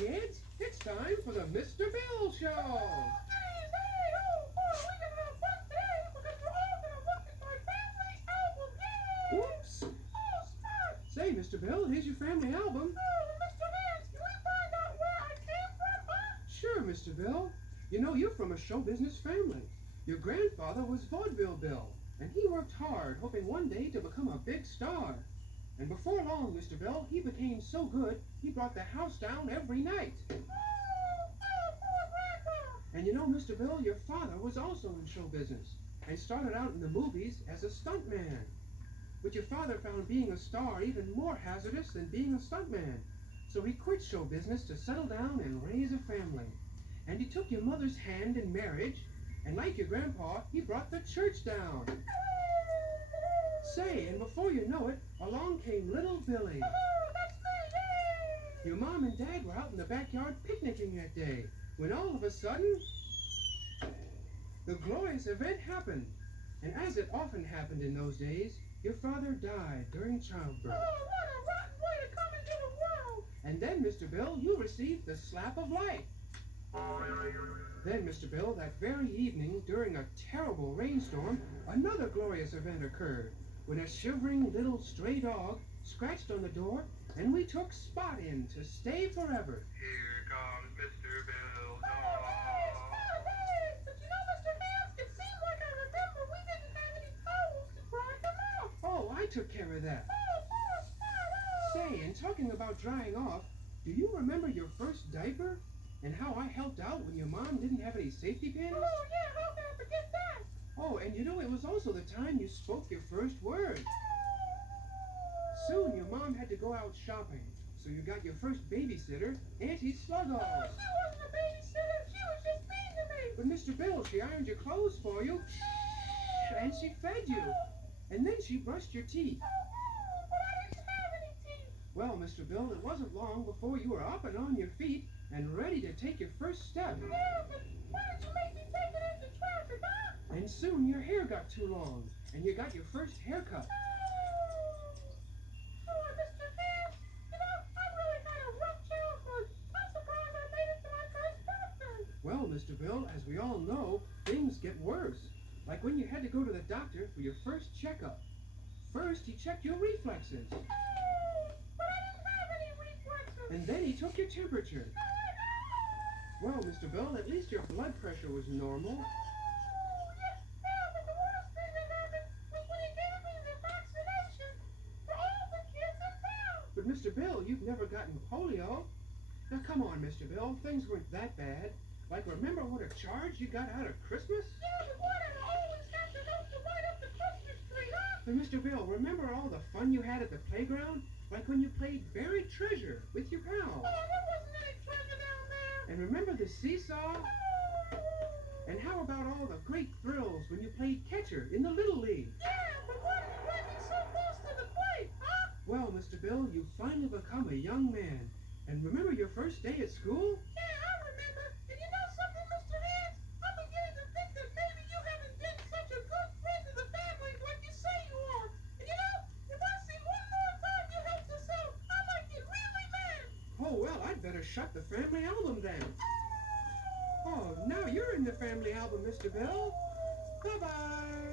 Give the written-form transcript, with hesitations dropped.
kids, it's time for the Mr. Bill Show. Whoops. Say, Mr. Bill, here's your family album. Sure, Mr. Bill. You know, you're from a show business family. Your grandfather was Vaudeville Bill, and he worked hard, hoping one day to become a big star. And before long, Mr. Bill, he became so good, he brought the house down every night. And you know, Mr. Bill, your father was also in show business, and started out in the movies as a stuntman. But your father found being a star even more hazardous than being a stuntman. So he quit show business to settle down and raise a family. And he took your mother's hand in marriage, and like your grandpa, he brought the church down. Say, and before you know it, along came little Billy. Your mom and dad were out in the backyard picnicking that day, when all of a sudden, the glorious event happened. And as it often happened in those days, your father died during childbirth. Oh, what a rotten way to come into the world! And then, Mr. Bill, you received the slap of life. Then, Mr. Bill, that very evening, during a terrible rainstorm, another glorious event occurred, when a shivering little stray dog scratched on the door, and we took Spot in to stay forever. Here comes Mr. Bill. But you know, Mr. Vance, it seems like I remember we didn't have any towels to dry them off. Oh, I took care of that. Say, and talking about drying off, do you remember your first diaper? And how I helped out when your mom didn't have any safety pins? Oh, yeah, how can I forget that? Oh, and you know, it was also the time you spoke your first word. Soon your mom had to go out shopping, so you got your first babysitter, Auntie Sluggles. Oh, she wasn't a babysitter, she was just mean to me. But Mr. Bill, she ironed your clothes for you, and she fed you, and then she brushed your teeth. But I didn't have any teeth. Well, Mr. Bill, it wasn't long before you were up and on your feet and ready to take your first step. Yeah, but why did you make me take it into traffic, huh? And soon your hair got too long, and you got your first haircut. Oh, Mr. Vance, you know, I really had a rough childhood. I'm surprised I made it to my first birthday. Well, Mr. Bill, as we all know, things get worse. Like when you had to go to the doctor for your first checkup. First, he checked your reflexes, But I didn't have any reflexes. and then he took your temperature. Well, Mr. Bill, at least your blood pressure was normal. Yeah, but the worst thing that happened was when he gave me the vaccination for all the kids in town. But Mr. Bill, you've never gotten polio. Now come on, Mr. Bill, things weren't that bad. Like, remember what a charge you got out of Christmas? Yeah, but why did I always have to help to light up the Christmas tree, huh? But Mr. Bill, remember all the fun you had at the playground? Like when you played buried treasure with your pals. Oh, there wasn't any treasure down there. And remember the seesaw? And how about all the great thrills when you played catcher in the Little League? Yeah, but why did you bring me so close to the plate, huh? Well, Mr. Bill, you've finally become a young man. And remember your first day at school? Yeah, I remember. And you know something, Mr. Hands? I'm beginning to think that maybe you haven't been such a good friend to the family like you say you are. And you know, if I see one more time you help us out, I might get really mad. Oh, well, I'd better shut the family album then. Oh, now you're in the family album, Mr. Bill. Bye-bye.